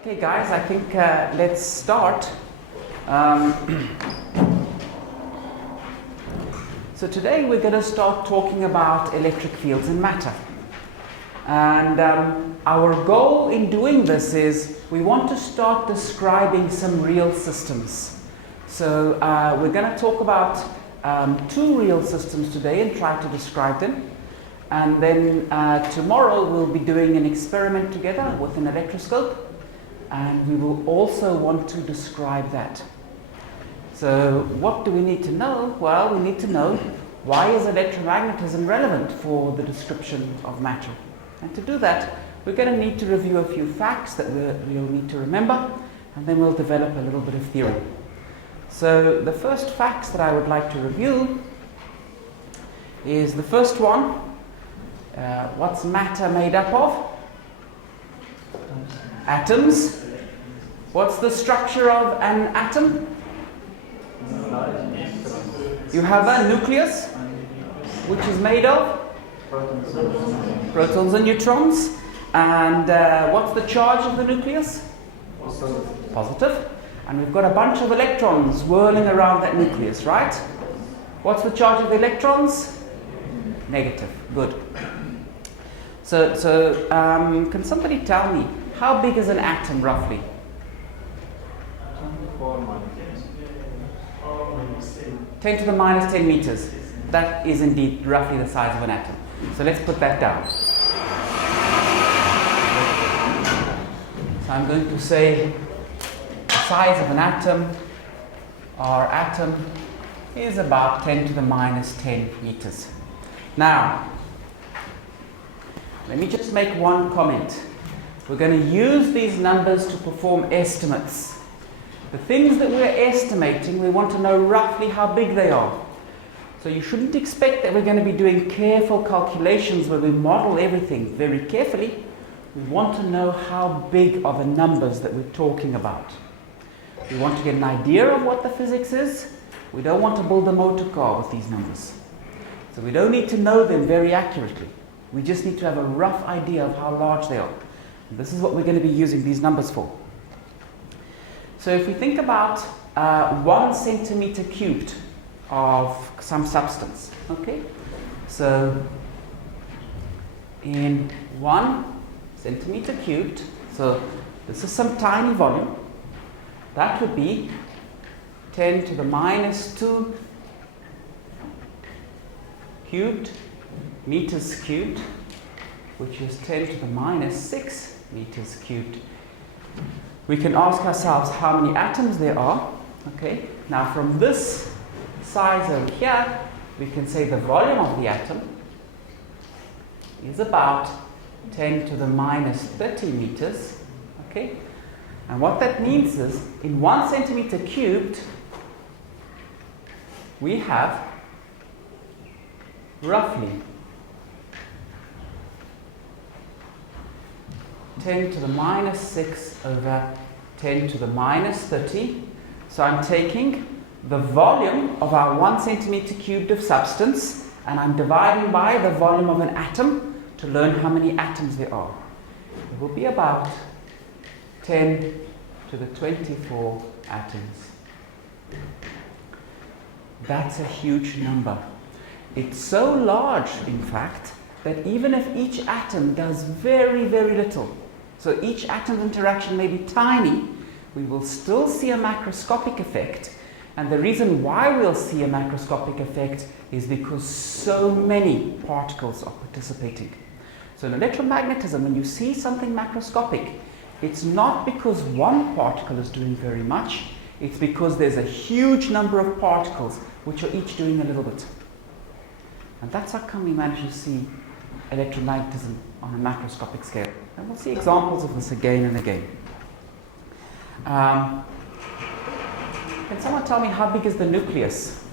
Okay guys, I think let's start. So today we're going to start talking about electric fields and matter. And our goal in doing this is we want to start describing some real systems. So we're going to talk about two real systems today and try to describe them. And then tomorrow we'll be doing an experiment together with an electroscope. And we will also want to describe that. So what do we need to know? Well, we need to know why is electromagnetism relevant for the description of matter. And to do that, we're going to need to review a few facts that we'll need to remember, and then we'll develop a little bit of theory. So the first facts that I would like to review is the first one. What's matter made up of? Atoms. What's the structure of an atom? You have a nucleus, which is made of protons and neutrons. And what's the charge of the nucleus? Positive. And we've got a bunch of electrons whirling around that nucleus, right? What's the charge of the electrons? Negative. Good. So can somebody tell me, how big is an atom roughly? 10 to the minus 10 meters. That is indeed roughly the size of an atom. So let's put that down. So I'm going to say the size of an atom, our atom, is about 10 to the minus 10 meters. Now, let me just make one comment. We're going to use these numbers to perform estimates. The things that we're estimating, we want to know roughly how big they are. So you shouldn't expect that we're going to be doing careful calculations where we model everything very carefully. We want to know how big are the numbers that we're talking about. We want to get an idea of what the physics is. We don't want to build a motor car with these numbers. So we don't need to know them very accurately. We just need to have a rough idea of how large they are. And this is what we're going to be using these numbers for. So if we think about 1 centimeter cubed of some substance, okay? So in 1 centimeter cubed, so this is some tiny volume, that would be 10 to the minus 2 cubed meters cubed, which is 10 to the minus 6 meters cubed. We can ask ourselves how many atoms there are. Okay. Now from this size over here, we can say the volume of the atom is about 10 to the minus 30 meters. Okay. And what that means is, in 1 centimeter cubed, we have roughly 10 to the minus 6 over 10 to the minus 30. So I'm taking the volume of our 1 centimeter cubed of substance and I'm dividing by the volume of an atom to learn how many atoms there are. It will be about 10 to the 24 atoms. That's a huge number. It's so large, in fact, that even if each atom does very, very little, so each atom's interaction may be tiny, we will still see a macroscopic effect. And the reason why we'll see a macroscopic effect is because so many particles are participating. So in electromagnetism, when you see something macroscopic, it's not because one particle is doing very much, it's because there's a huge number of particles which are each doing a little bit. And that's how come we manage to see electromagnetism on a macroscopic scale. And we'll see examples of this again and again. Can someone tell me how big is the nucleus?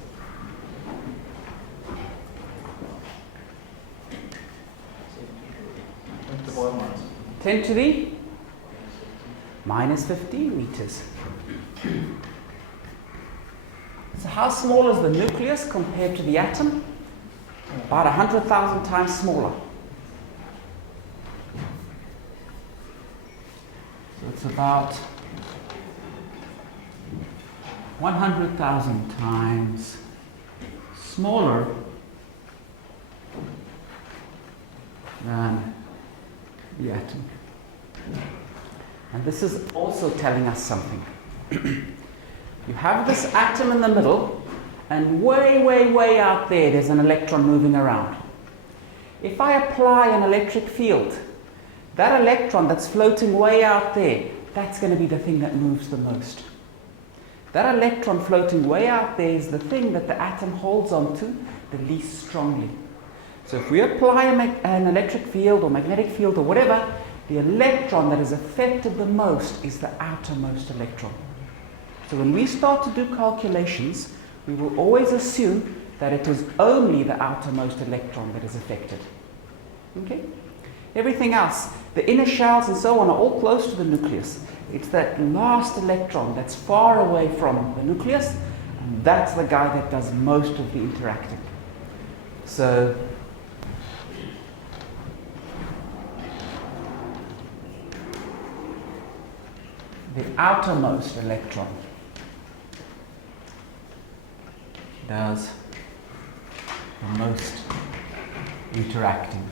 Ten to the minus 15 meters. So how small is the nucleus compared to the atom? About 100,000 times smaller. it's about 100,000 times smaller than the atom. And this is also telling us something. You have this atom in the middle, and way, way, way out there, there's an electron moving around. If I apply an electric field, that electron that's floating way out there, that's going to be the thing that moves the most. That electron floating way out there is the thing that the atom holds onto the least strongly. So if we apply an electric field or magnetic field or whatever, the electron that is affected the most is the outermost electron. So when we start to do calculations, we will always assume that it is only the outermost electron that is affected. Okay? Everything else, the inner shells and so on, are all close to the nucleus. It's that last electron that's far away from the nucleus, and that's the guy that does most of the interacting. So the outermost electron does the most interacting.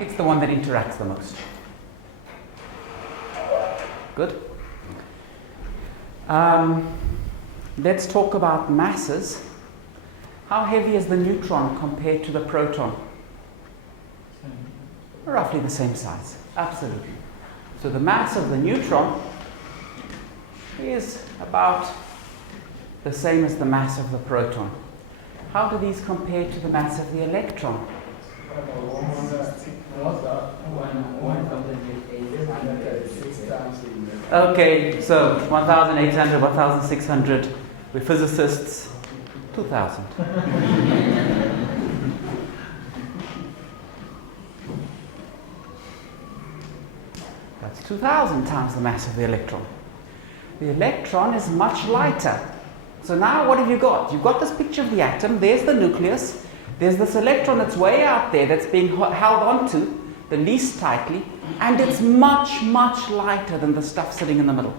It's the one that interacts the most. Good. Let's talk about masses. How heavy is the neutron compared to the proton? Roughly the same size. Absolutely. So the mass of the neutron is about the same as the mass of the proton. How do these compare to the mass of the electron? Okay, so 1,800, 1,600. We're physicists. 2,000. That's 2,000 times the mass of the electron. The electron is much lighter. So now what have you got? You've got this picture of the atom. There's the nucleus. There's this electron that's way out there that's being held onto the least tightly, and it's much, much lighter than the stuff sitting in the middle.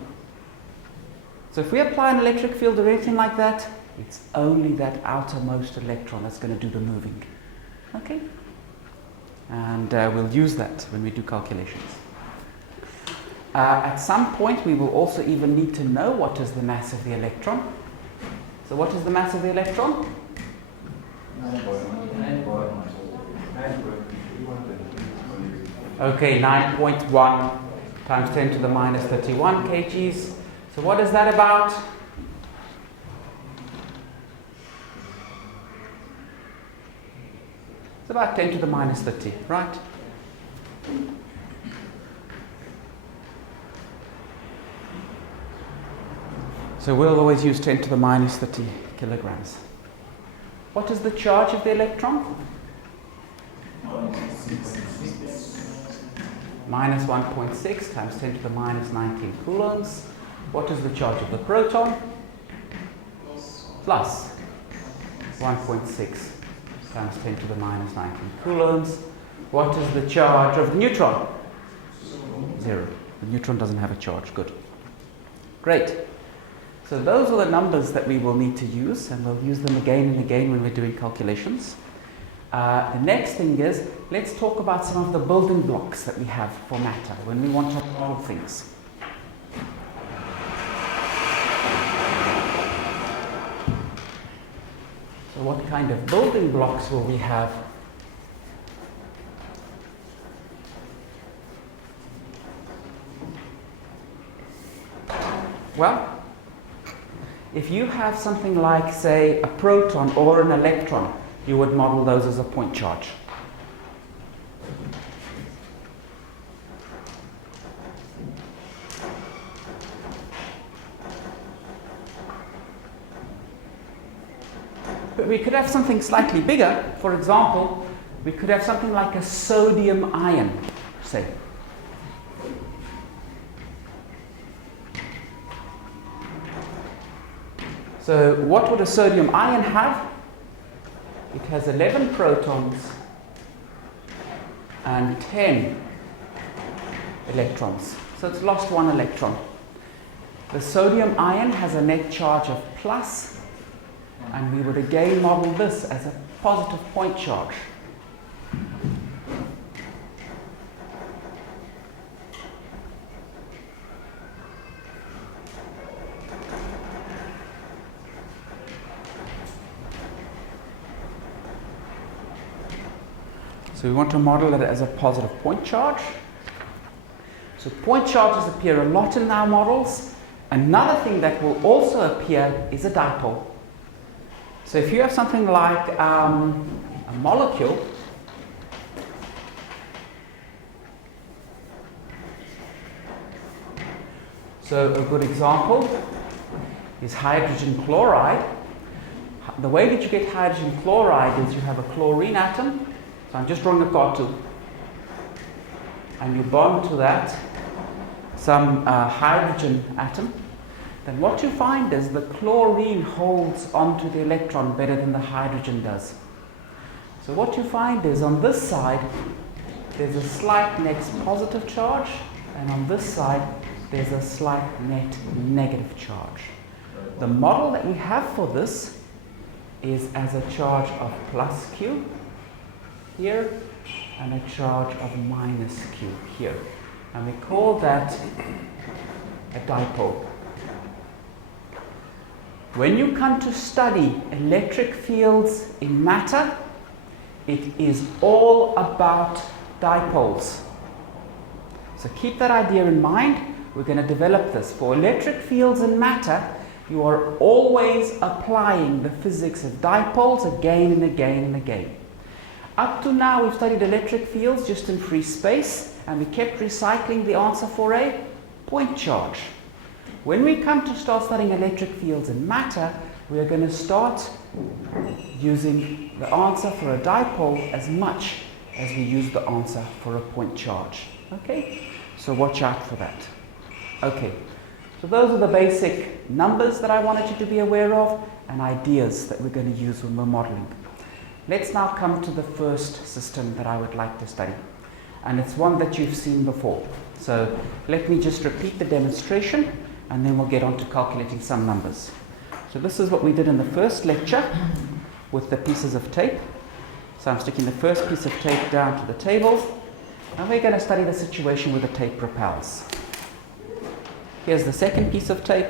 So if we apply an electric field or anything like that, it's only that outermost electron that's going to do the moving. Okay? And we'll use that when we do calculations. At some point, we will also even need to know what is the mass of the electron. So what is the mass of the electron? Okay, 9.1 times 10 to the minus 31 kgs. So what is that about? It's about 10 to the minus 30, right? So we'll always use 10 to the minus 30 kilograms. What is the charge of the electron? Minus 1.6 times 10 to the minus 19 coulombs. What is the charge of the proton? Plus 1.6 times 10 to the minus 19 coulombs. What is the charge of the neutron? 0. The neutron doesn't have a charge. Good. Great. So those are the numbers that we will need to use, and we'll use them again and again when we're doing calculations. The next thing is, let's talk about some of the building blocks that we have for matter when we want to model things. So what kind of building blocks will we have? Well, if you have something like, say, a proton or an electron, you would model those as a point charge. But we could have something slightly bigger. For example, we could have something like a sodium ion, say. So what would a sodium ion have? It has 11 protons and 10 electrons. So it's lost 1 electron. The sodium ion has a net charge of plus, and we would again model this as a positive point charge. So we want to model it as a positive point charge. So point charges appear a lot in our models. Another thing that will also appear is a dipole. So if you have something like a molecule, so a good example is hydrogen chloride. The way that you get hydrogen chloride is you have a chlorine atom. So I'm just drawing a cartoon. And you bond to that some hydrogen atom. Then what you find is the chlorine holds onto the electron better than the hydrogen does. So what you find is on this side, there's a slight net positive charge, and on this side, there's a slight net negative charge. The model that we have for this is as a charge of plus Q here, and a charge of minus Q here. And we call that a dipole. When you come to study electric fields in matter, it is all about dipoles. So keep that idea in mind. We're going to develop this. For electric fields in matter, you are always applying the physics of dipoles again and again and again. Up to now, we've studied electric fields just in free space, and we kept recycling the answer for a point charge. When we come to start studying electric fields in matter, we are going to start using the answer for a dipole as much as we use the answer for a point charge. Okay? So watch out for that. Okay. So those are the basic numbers that I wanted you to be aware of and ideas that we're going to use when we're modeling. Let's now come to the first system that I would like to study. And it's one that you've seen before. So let me just repeat the demonstration, and then we'll get on to calculating some numbers. So this is what we did in the first lecture with the pieces of tape. So I'm sticking the first piece of tape down to the table, and we're going to study the situation where the tape repels. Here's the second piece of tape.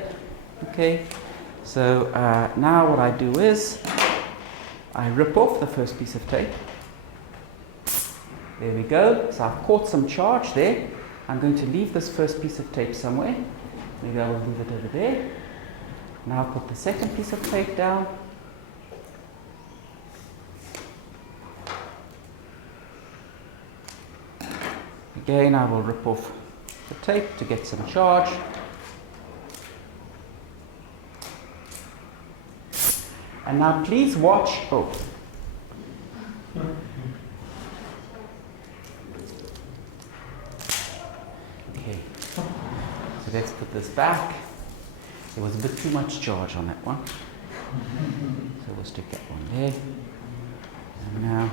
Okay, so now what I do is I rip off the first piece of tape. There we go. So I've caught some charge there. I'm going to leave this first piece of tape somewhere. Maybe I will leave it over there. Now I'll put the second piece of tape down. Again, I will rip off the tape to get some charge. And now please watch. Oh. Okay. So let's put this back. There was a bit too much charge on that one. So we'll stick that one there. And now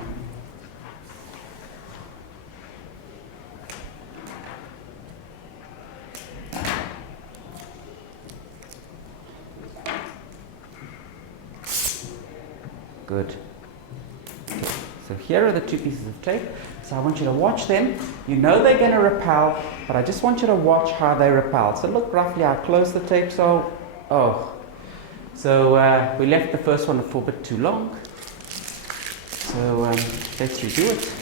good. Okay. So here are the two pieces of tape. So I want you to watch them. You know they're going to repel, but I just want you to watch how they repel. So look roughly how close the tape. So we left the first one for a bit too long. So let's redo it.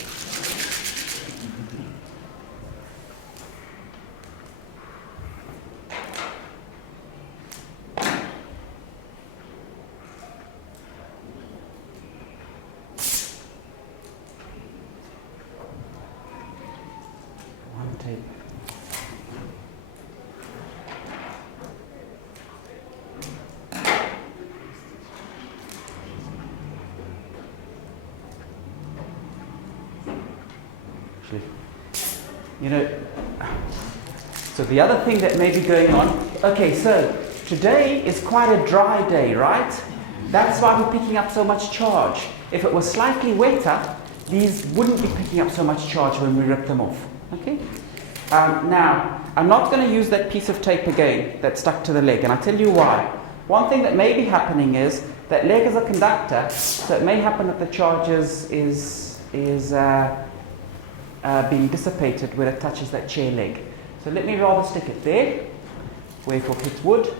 You know, so the other thing that may be going on, okay, so today is quite a dry day, right? That's why we're picking up so much charge. If it was slightly wetter, these wouldn't be picking up so much charge when we rip them off, okay? Now, I'm not going to use that piece of tape again that's stuck to the leg, and I'll tell you why. One thing that may be happening is that leg is a conductor, so it may happen that the charge is being dissipated when it touches that chair leg. So let me rather stick it there, where it will hit wood,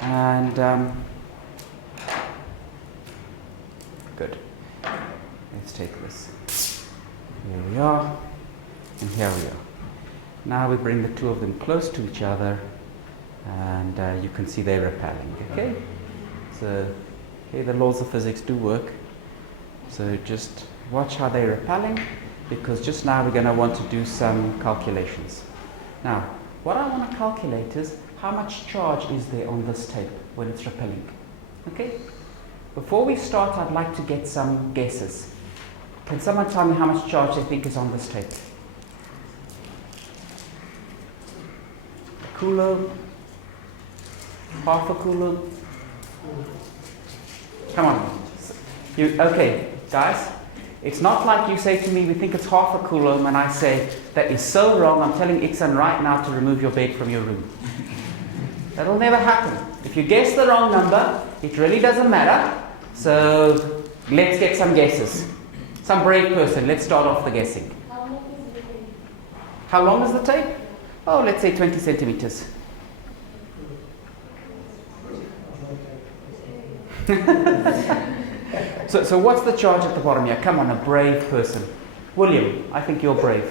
and good. Let's take this. Here we are, and here we are. Now we bring the two of them close to each other, and you can see they're repelling, okay? So here the laws of physics do work. So just watch how they're repelling, because just now we're going to want to do some calculations. Now, what I want to calculate is how much charge is there on this tape when it's repelling, okay? Before we start, I'd like to get some guesses. Can someone tell me how much charge they think is on this tape? A coulomb? Half a coulomb? Come on. Okay, guys. It's not like you say to me, we think it's half a coulomb, and I say, that is so wrong, I'm telling Ixan right now to remove your bed from your room. That'll never happen. If you guess the wrong number, it really doesn't matter. So let's get some guesses. Some brave person, let's start off the guessing. How long is the tape? How long is the tape? Oh, let's say 20 centimeters. So what's the charge at the bottom here? Come on, a brave person. William, I think you're brave.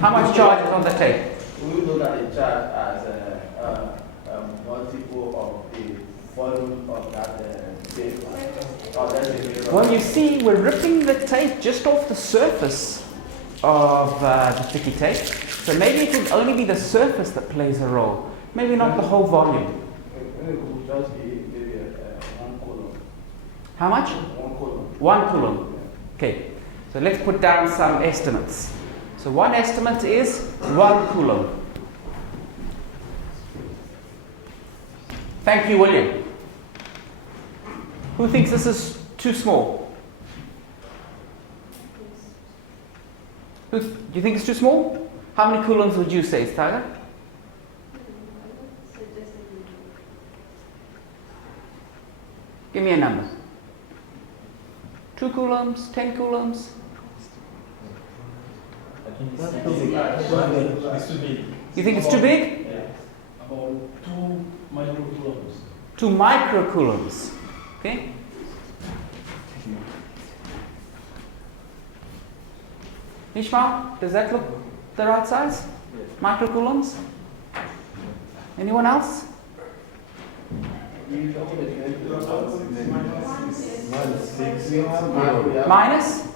How much charge is on the tape? We look at the charge as a multiple of the volume of that tape. Well, you see, we're ripping the tape just off the surface of the sticky tape. So maybe it would only be the surface that plays a role. Maybe not the whole volume. Just maybe 1 coulomb. How much? 1 coulomb. 1 coulomb. Okay, so let's put down some estimates. So one estimate is 1 coulomb. Thank you, William. Who thinks this is too small? Do you think it's too small? How many coulombs would you say, Tyler? Give me a number. 2 coulombs, 10 coulombs? It's too big. You think it's too big? Yeah. About 2 microcoulombs. 2 microcoulombs. Okay? Ishmael, does that look the right size? Yes. Microcoulombs? Anyone else? Minus?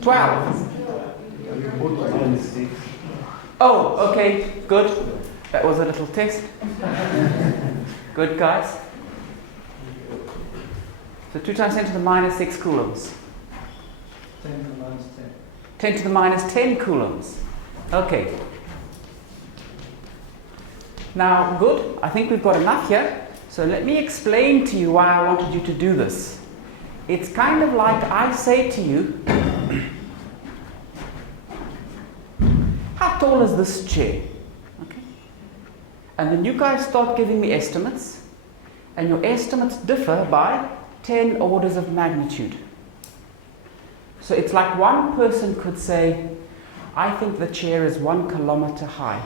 12. Oh, okay, good. That was a little test. Good, guys. So 2 times 10 to the minus 6 coulombs. 10 to the minus 10. 10 to the minus 10 coulombs. Okay. Now, good. I think we've got enough here. So let me explain to you why I wanted you to do this. It's kind of like I say to you, how tall is this chair? Okay. And then you guys start giving me estimates, and your estimates differ by 10 orders of magnitude. So it's like one person could say, I think the chair is 1 kilometer high.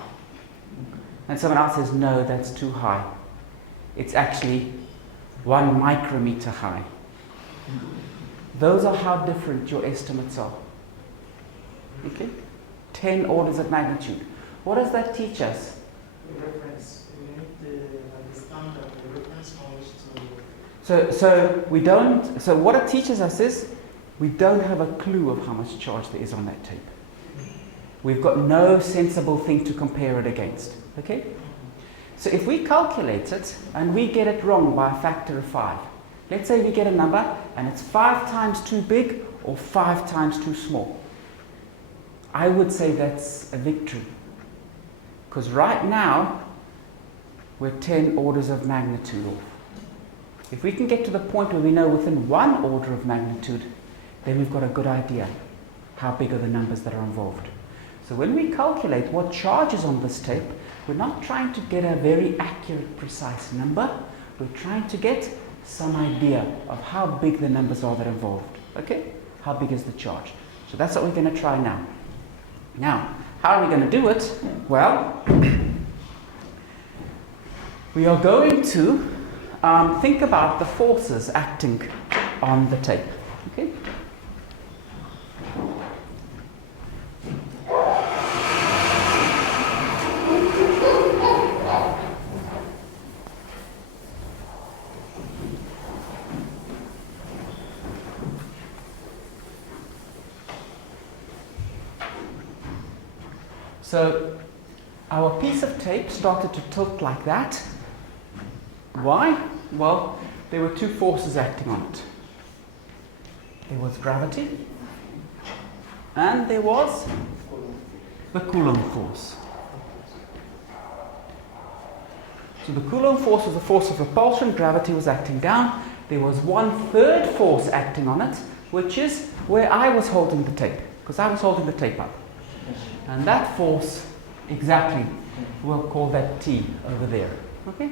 And someone else says, no, that's too high. It's actually 1 micrometer high. Those are how different your estimates are. Okay? 10 orders of magnitude. What does that teach us? The reference. We need to understand that the reference on which to. So what it teaches us is we don't have a clue of how much charge there is on that tape. We've got no sensible thing to compare it against. Okay? So if we calculate it and we get it wrong by a factor of 5, let's say we get a number and it's 5 times too big or 5 times too small, I would say that's a victory. Because right now, we're 10 orders of magnitude off. If we can get to the point where we know within 1 order of magnitude, then we've got a good idea how big are the numbers that are involved. So when we calculate what charge is on this tape, we're not trying to get a very accurate, precise number. We're trying to get some idea of how big the numbers are that are involved. Okay? How big is the charge? So that's what we're going to try now. Now, how are we going to do it? Well, we are going to think about the forces acting on the tape. Okay? So our piece of tape started to tilt like that. Why? Well, there were two forces acting on it. There was gravity and there was the Coulomb force. So the Coulomb force was the force of repulsion, gravity was acting down. There was 1/3 force acting on it, which is where I was holding the tape, because I was holding the tape up. And that force, exactly, we'll call that T over there. Okay?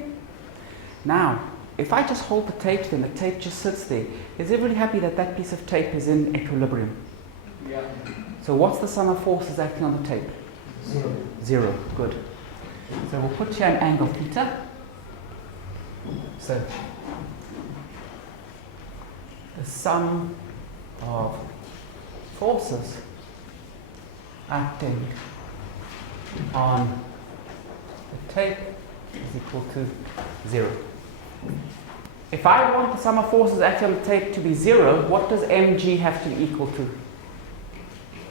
Now, if I just hold the tape, then the tape just sits there. Is everybody happy that that piece of tape is in equilibrium? Yeah. So what's the sum of forces acting on the tape? 0. 0. Good. So we'll put here an angle theta. So the sum of forces acting on the tape is equal to 0. If I want the sum of forces acting on the tape to be 0, what does mg have to be equal to?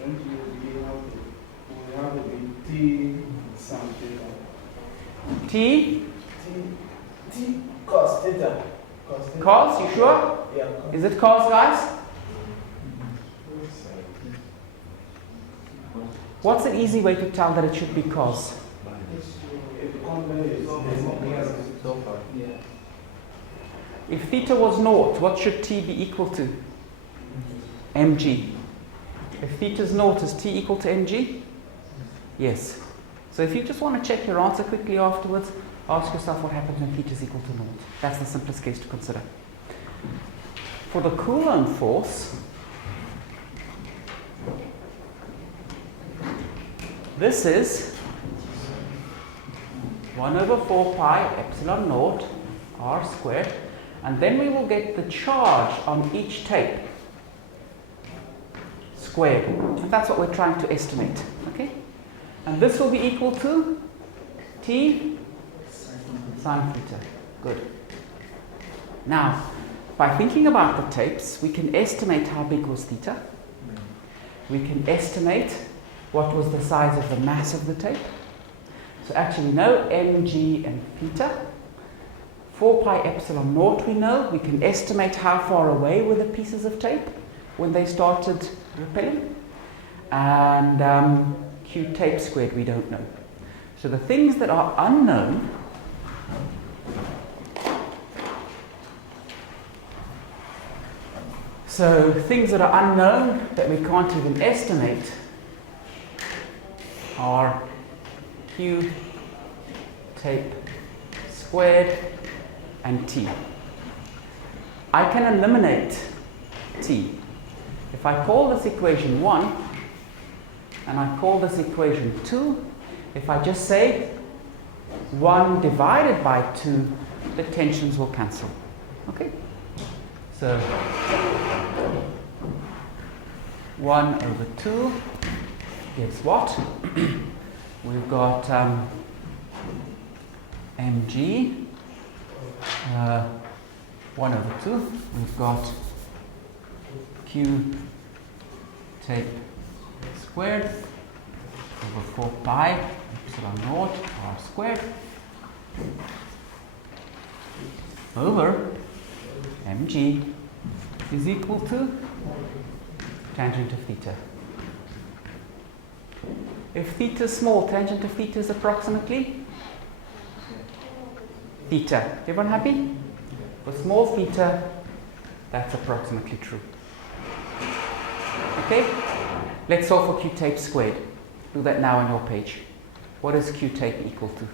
mg will have to be T something. T? T cos theta. Cos, you sure? Yeah. Is it cos, guys? What's an easy way to tell that it should be cos? If theta was 0, what should t be equal to? mg. If theta is 0, is t equal to mg? Yes. So if you just want to check your answer quickly afterwards, ask yourself what happens when theta is equal to 0. That's the simplest case to consider. For the Coulomb force, this is 1/4 pi epsilon naught r squared, and then we will get the charge on each tape squared, and that's what we're trying to estimate. Okay, and this will be equal to T sine theta. Good. Now, by thinking about the tapes, we can estimate how big was theta. We can estimate what was the size of the mass of the tape. So actually we know mg and theta. 4 pi epsilon naught we know. We can estimate how far away were the pieces of tape when they started repelling. And q tape squared we don't know. So the things that are unknown that we can't even estimate are q tape squared and t. I can eliminate t. If I call this equation 1 and I call this equation 2, if I just say 1 divided by 2, the tensions will cancel. Okay? So 1/2 gives what? We've got mg 1/2. We've got q tape squared over 4 pi epsilon naught r squared over mg is equal to tangent of theta. If theta is small, tangent of theta is approximately theta. Everyone happy? For small theta, that's approximately true. Okay? Let's solve for q tape squared. Do that now on your page. What is Q tape equal to?